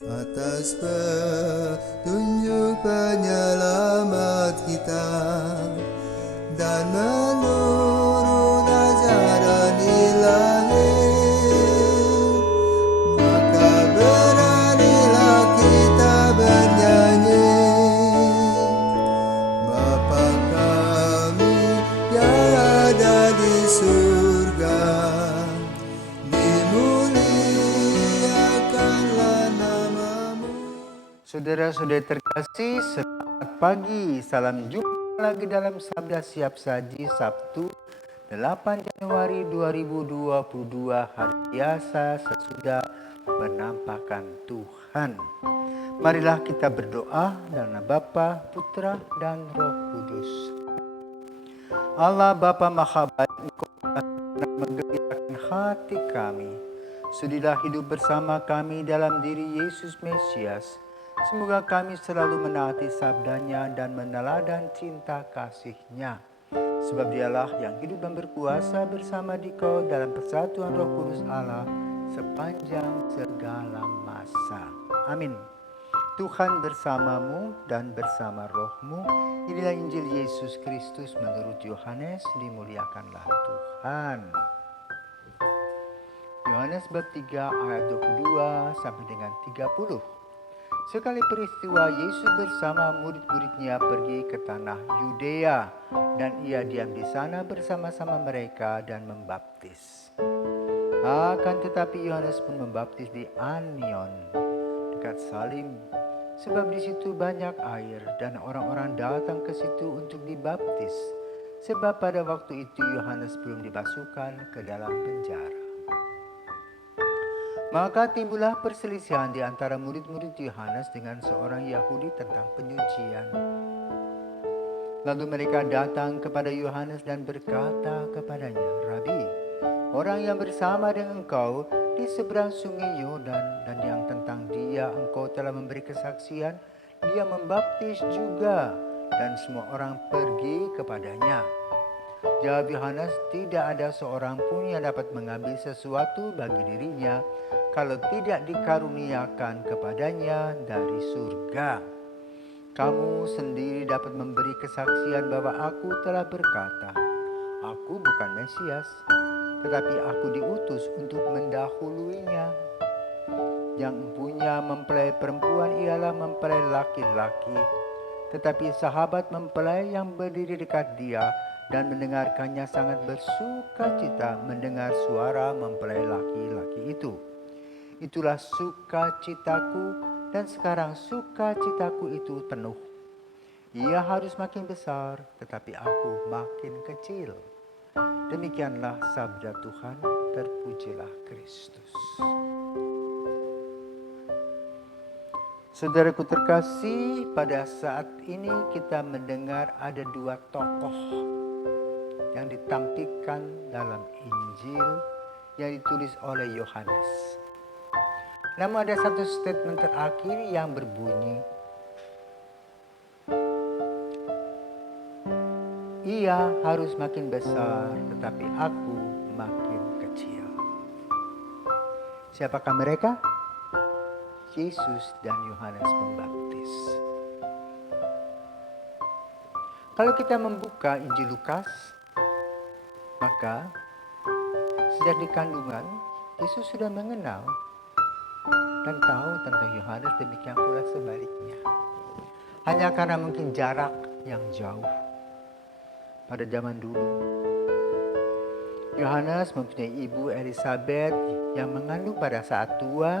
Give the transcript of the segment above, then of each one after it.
Atas petunjuk penyelamat kita dan menurut ajaran ilahi, maka beranilah kita bernyanyi. Bapa kami yang ada di surga, dimuliakanlah namamu. Saudara-saudari terkasih, selamat pagi. Salam jumpa lagi dalam Sabda Siap Saji Sabtu 8 Januari 2022, hari biasa sesudah penampakan Tuhan. Marilah kita berdoa dalam nama Bapa, Putra, dan Roh Kudus. Allah Bapa Maha Baik, Engkau telah menggembirakan hati kami. Sudilah hidup bersama kami dalam diri Yesus Mesias. Semoga kami selalu menaati sabdanya dan meneladan cinta kasih-Nya. Sebab Dialah yang hidup dan berkuasa bersama Dikau dalam persatuan Roh Kudus Allah sepanjang segala masa. Amin. Tuhan bersamamu dan bersama rohmu. Inilah Injil Yesus Kristus menurut Yohanes, dimuliakanlah Tuhan. Yohanes bab 3 ayat 22 sampai dengan 30. Sekali peristiwa Yesus bersama murid-muridnya pergi ke tanah Yudea dan ia diam di sana bersama-sama mereka dan membaptis. Akan tetapi Yohanes pun membaptis di Anion dekat Salim, sebab di situ banyak air dan orang-orang datang ke situ untuk dibaptis, sebab pada waktu itu Yohanes belum dimasukkan ke dalam penjara. Maka timbullah perselisihan di antara murid-murid Yohanes dengan seorang Yahudi tentang penyucian. Lalu mereka datang kepada Yohanes dan berkata kepadanya, "Rabi, orang yang bersama dengan engkau di seberang sungai Yordan dan yang tentang dia engkau telah memberi kesaksian, dia membaptis juga dan semua orang pergi kepadanya." Jawab Yohanes, "Tidak ada seorang pun yang dapat mengambil sesuatu bagi dirinya kalau tidak dikaruniakan kepadanya dari surga. Kamu sendiri dapat memberi kesaksian bahwa aku telah berkata, aku bukan Mesias, tetapi aku diutus untuk mendahuluinya. Yang empunya mempelai perempuan ialah mempelai laki-laki, tetapi sahabat mempelai yang berdiri dekat dia dan mendengarkannya sangat bersuka cita mendengar suara mempelai laki-laki itu. Itulah sukacitaku, dan sekarang sukacitaku itu penuh. Ia harus makin besar, tetapi aku makin kecil." Demikianlah sabda Tuhan, terpujilah Kristus. Saudaraku terkasih, pada saat ini kita mendengar ada dua tokoh yang ditampilkan dalam Injil yang ditulis oleh Yohanes. Namun ada satu statement terakhir yang berbunyi, ia harus makin besar tetapi aku makin kecil. Siapakah mereka? Yesus dan Yohanes Pembaptis. Kalau kita membuka Injil Lukas, maka sejak di kandungan Yesus sudah mengenal dan tahu tentang Yohanes, demikian pula sebaliknya. Hanya karena mungkin jarak yang jauh. Pada zaman dulu, Yohanes mempunyai ibu Elisabet yang mengandung pada saat tua,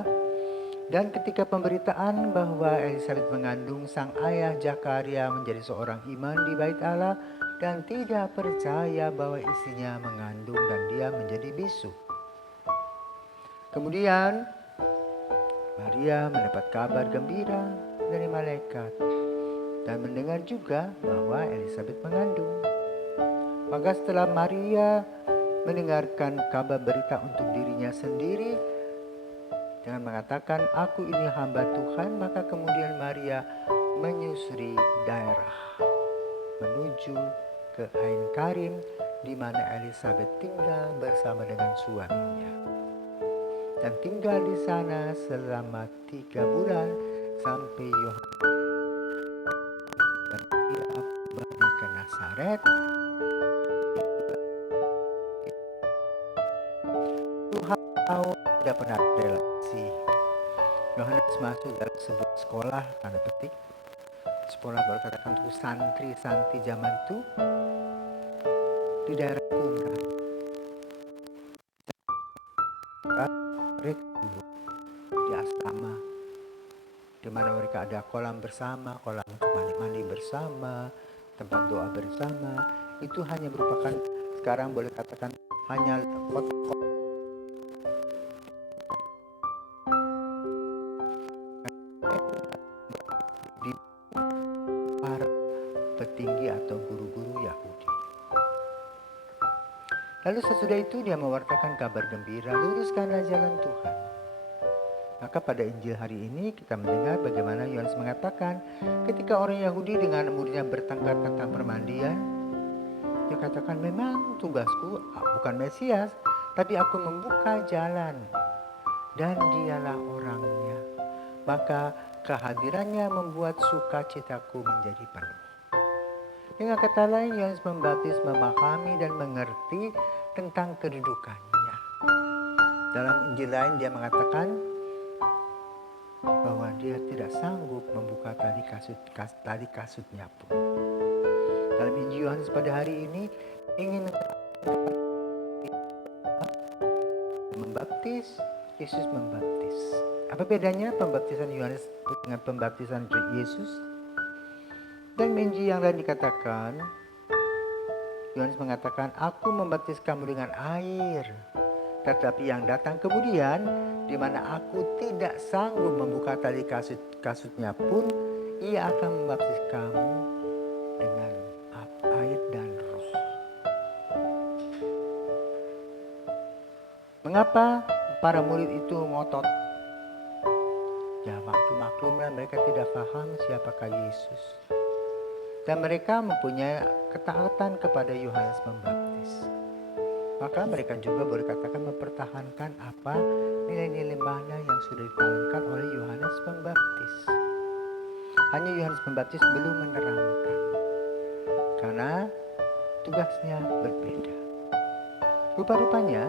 dan ketika pemberitaan bahwa Elisabet mengandung, sang ayah Zakaria menjadi seorang imam di Bait Allah dan tidak percaya bahwa istrinya mengandung dan dia menjadi bisu. Kemudian Maria mendapat kabar gembira dari malaikat dan mendengar juga bahwa Elisabet mengandung. Maka setelah Maria mendengarkan kabar berita untuk dirinya sendiri dengan mengatakan, "Aku ini hamba Tuhan," maka kemudian Maria menyusuri daerah menuju ke Ain Karim, di mana Elisabet tinggal bersama dengan suaminya. dan tinggal di sana selama 3 bulan sampai Yohanes dia kembali ke Nazaret. Tuhan tahu tidak pernah relasi. Yohanes masuk dalam sebuah sekolah, tanda petik. Sekolah baru katakan itu santri zaman itu di daerah Qumran. Mereka di asrama, di mana mereka ada kolam bersama, kolam untuk mandi bersama, tempat doa bersama. Itu hanya merupakan, sekarang boleh katakan, hanya kota-kota di para petinggi atau guru-guru Yahudi. Lalu sesudah itu dia mewartakan kabar gembira, luruskanlah jalan Tuhan. Maka pada Injil hari ini kita mendengar bagaimana Yohanes mengatakan ketika orang Yahudi dengan muridnya bertengkar tentang permandian, dia katakan memang tugasku bukan Mesias, tapi aku membuka jalan dan dialah orangnya. Maka kehadirannya membuat sukacitaku menjadi penuh. Dengan kata lain, Yohanes Pembaptis memahami dan mengerti tentang kedudukannya. Dalam Injil lain dia mengatakan bahwa dia tidak sanggup membuka tali kasutnya pun. Dalam Injil Yohanes pada hari ini ingin membaptis, Yesus membaptis. Apa bedanya pembaptisan Yohanes dengan pembaptisan Yesus? Dan Injil yang lain dikatakan, Yohanes mengatakan, aku membaptis kamu dengan air. Tetapi yang datang kemudian, di mana aku tidak sanggup membuka tali kasutnya pun, ia akan membaptis kamu dengan air dan roh. Mengapa para murid itu ngotot? Ya, waktu maklumlah mereka tidak paham siapakah Yesus. Dan mereka mempunyai ketaatan kepada Yohanes Pembaptis. Maka mereka juga boleh katakan mempertahankan apa nilai-nilai mana yang sudah ditanamkan oleh Yohanes Pembaptis. Hanya Yohanes Pembaptis belum menerangkan. Karena tugasnya berbeda. Rupa-rupanya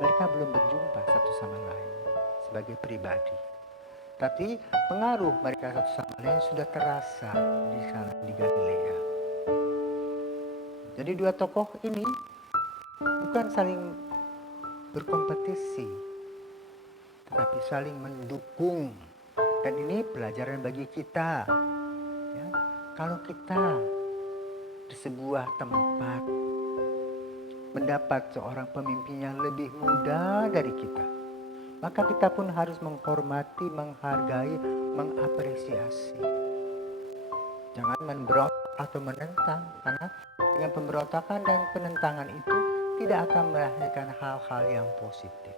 mereka belum berjumpa satu sama lain sebagai pribadi. Tapi pengaruh mereka satu sama lain sudah terasa di sana di Galilea. Jadi dua tokoh ini bukan saling berkompetisi, tetapi saling mendukung. Dan ini pelajaran bagi kita. Ya, kalau kita di sebuah tempat mendapat seorang pemimpin yang lebih muda dari kita, maka kita pun harus menghormati, menghargai, mengapresiasi. Jangan memberontak atau menentang, karena dengan pemberontakan dan penentangan itu tidak akan menghasilkan hal-hal yang positif.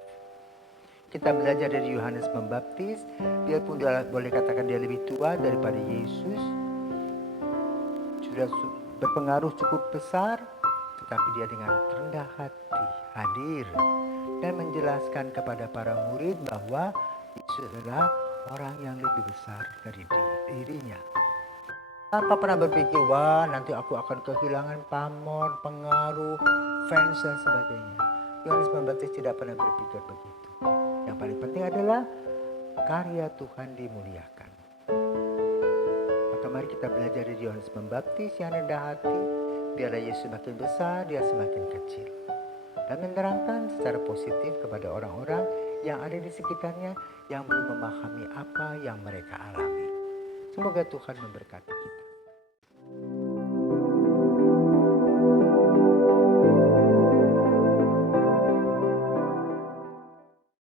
Kita belajar dari Yohanes Pembaptis, biarpun dia boleh katakan dia lebih tua daripada Yesus, sudah berpengaruh cukup besar, tetapi dia dengan rendah hati hadir dan menjelaskan kepada para murid bahwa Yesus adalah orang yang lebih besar dari dirinya. Tanpa pernah berpikir, wah nanti aku akan kehilangan pamor, pengaruh, fans dan sebagainya. Yohanes Pembaptis tidak pernah berpikir begitu. Yang paling penting adalah karya Tuhan dimuliakan. Maka mari kita belajar dari Yohanes Pembaptis yang rendah hati, biarlah Yesus semakin besar, dia semakin kecil. Dan menerangkan secara positif kepada orang-orang yang ada di sekitarnya yang belum memahami apa yang mereka alami. Semoga Tuhan memberkati kita.